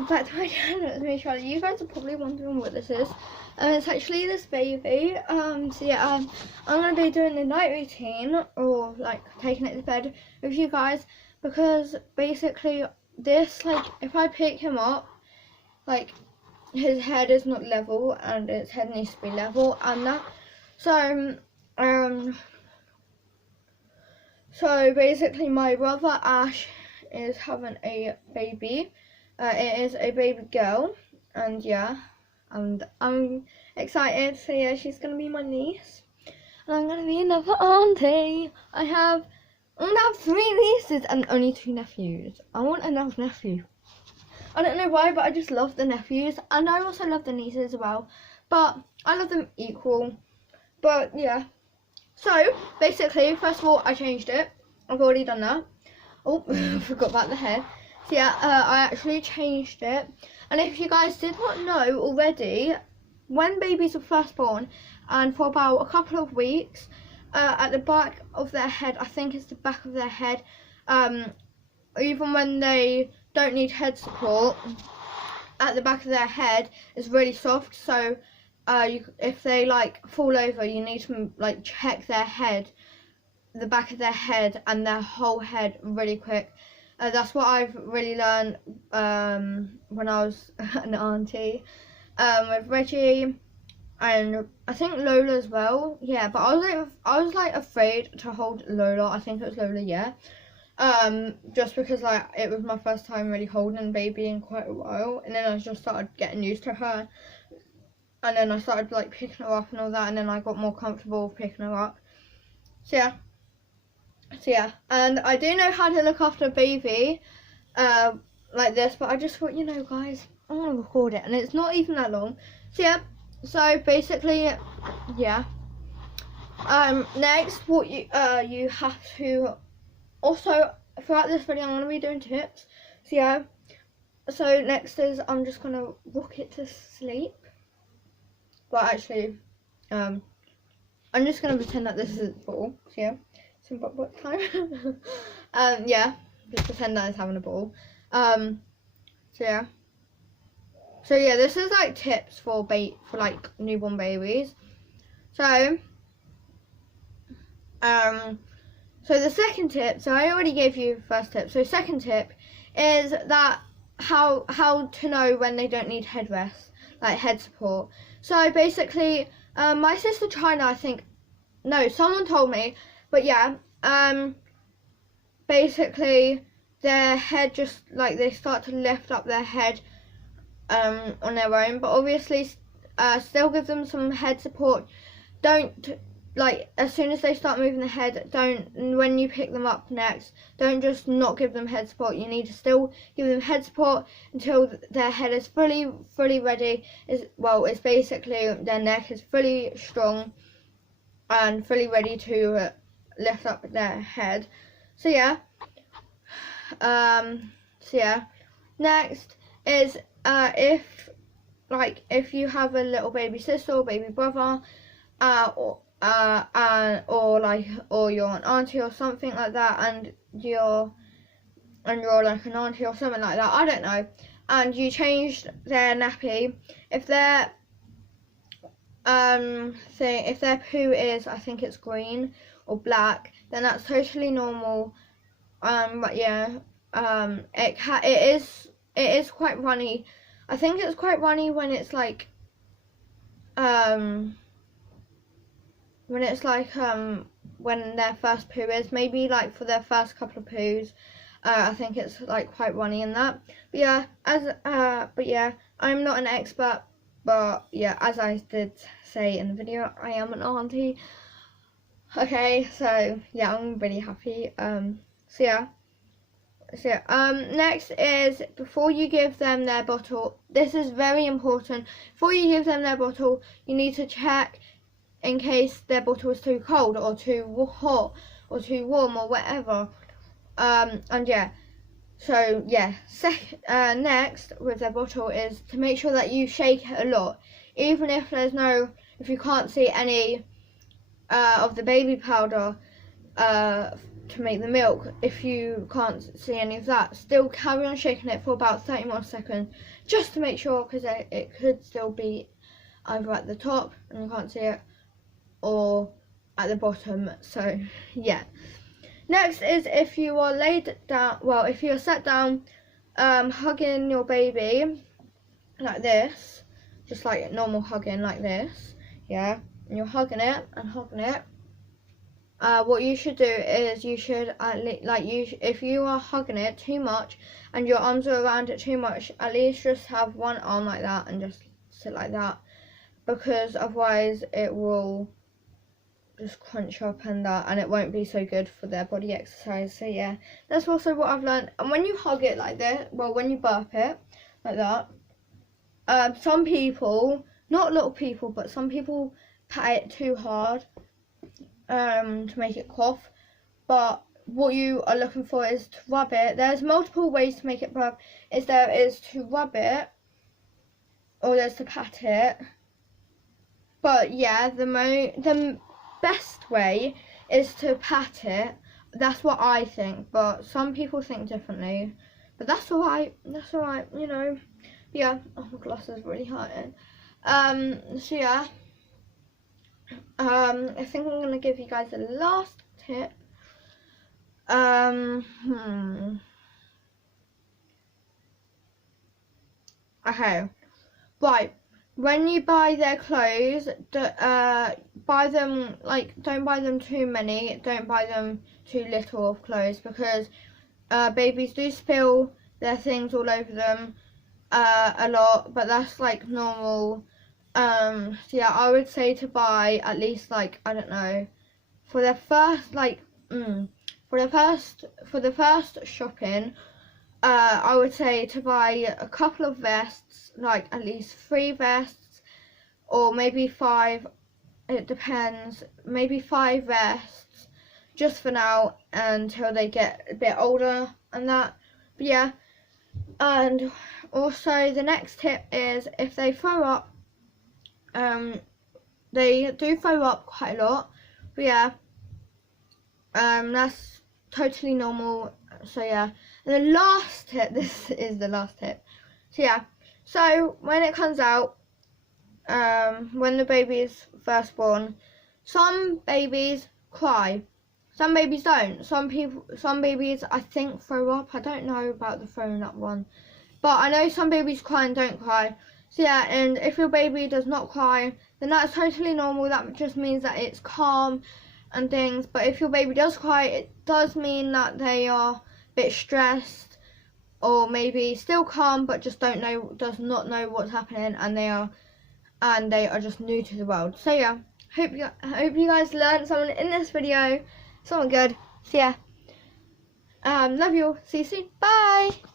back to my channel. It's me, Charlotte. You guys are probably wondering what this is. It's actually this baby. So yeah, I'm gonna be doing the night routine, or like taking it to bed with you guys, because basically this, like, if I pick him up, like, his head is not level and its head needs to be level, and that. So basically my brother Ash is having a baby. It is a baby girl, and yeah, and I'm excited. So yeah, she's gonna be my niece, and I'm gonna be another auntie. I'm gonna have 3 nieces and only 2 nephews. I want another nephew. I don't know why, but I just love the nephews, and I also love the nieces as well. But I love them equal. But yeah. So basically, first of all, I changed it. I've already done that. Oh, forgot about the head. So yeah, I actually changed it. And if you guys did not know already, when babies are first born, and for about a couple of weeks, at the back of their head, I think it's the back of their head, even when they don't need head support, at the back of their head is really soft. So if they like fall over, you need to like check their head, the back of their head and their whole head really quick. That's what I've really learned when I was an auntie, with Reggie, and I think Lola as well. Yeah, but I was like afraid to hold Lola. I think it was Lola, yeah. Just because like it was my first time really holding a baby in quite a while, and then I just started getting used to her, and then I started like picking her up and all that, and then I got more comfortable picking her up. So yeah, and I do know how to look after a baby like this, but I just thought, you know guys, I'm gonna record it, and it's not even that long. So yeah, so basically, yeah. Next, what you have to also, throughout this video, I'm gonna be doing tips. So yeah, so next is I'm just gonna rock it to sleep. But actually, I'm just gonna pretend that this is a ball. So yeah, some butt time. Yeah, just pretend that it's having a ball. So yeah, this is like tips for like newborn babies. So the second tip, so I already gave you first tip. So second tip is that how to know when they don't need headrest, like head support. So basically, my sister China, I think, no, someone told me, but yeah, basically their head just like they start to lift up their head on their own, but obviously still give them some head support. Don't, like, as soon as they start moving the head, when you pick them up next, don't just not give them head support. You need to still give them head support until their head is fully ready. It's basically their neck is fully strong and fully ready to lift up their head. So yeah. Next is if you have a little baby sister or baby brother, or you're an auntie or something like that, and you're like an auntie or something like that, I don't know, and you changed their nappy, if their if their poo is, I think it's green or black, then that's totally normal. But yeah, it is quite runny. I think it's quite runny when it's like when their first poo is, maybe like for their first couple of poos, I think it's like quite runny in that. But yeah, I'm not an expert, but yeah, as I did say in the video, I am an auntie. Okay, so yeah, I'm really happy. Next is, before you give them their bottle, this is very important. Before you give them their bottle, you need to check in case their bottle is too cold or too hot or too warm or whatever. And yeah, so yeah, next with their bottle is to make sure that you shake it a lot, even if if you can't see any of the baby powder to make the milk. If you can't see any of that, still carry on shaking it for about 30 more seconds just to make sure, because it could still be either at the top and you can't see it or at the bottom. So yeah. Next is if you are laid down, well, if you're sat down hugging your baby like this, just like normal hugging like this, yeah, and you're hugging it and hugging it, what you should do is you should if you are hugging it too much and your arms are around it too much, at least just have one arm like that and just sit like that, because otherwise it will just crunch up and it won't be so good for their body exercise. So yeah, that's also what I've learned. And when you hug it like this, well, when you burp it like that, some people, not little people, but some people pat it too hard to make it cough. But what you are looking for is to rub it. There's multiple ways to make it burp. There is to rub it, or there's to pat it. But yeah, the best way is to pat it. That's what I think, but some people think differently. But that's alright. That's alright. You know. Yeah. Oh, my glasses really hurting. So yeah. I think I'm gonna give you guys the last tip. Okay. Right. When you buy their clothes, buy them, don't buy them too many, don't buy them too little of clothes, because babies do spill their things all over them a lot, but that's like normal. So yeah, I would say to buy at least, I don't know, for the first shopping, I would say to buy a couple of vests, at least 3 vests, or maybe 5, it depends, maybe 5 vests, just for now, until they get a bit older and that. But yeah, and also the next tip is if they throw up, they do throw up quite a lot, but yeah, that's totally normal. So yeah, and the last tip, this is the last tip. So yeah, so when it comes out, when the baby is first born, some babies cry, some babies don't. Some babies I think throw up. I don't know about the throwing up one, but I know some babies cry and don't cry. So yeah, and if your baby does not cry, then that's totally normal. That just means that it's calm and things. But if your baby does cry, it does mean that they are a bit stressed, or maybe still calm but just does not know what's happening, and they are just new to the world. So yeah, hope you guys learned something in this video, something good. So yeah, love you all. See you soon. Bye.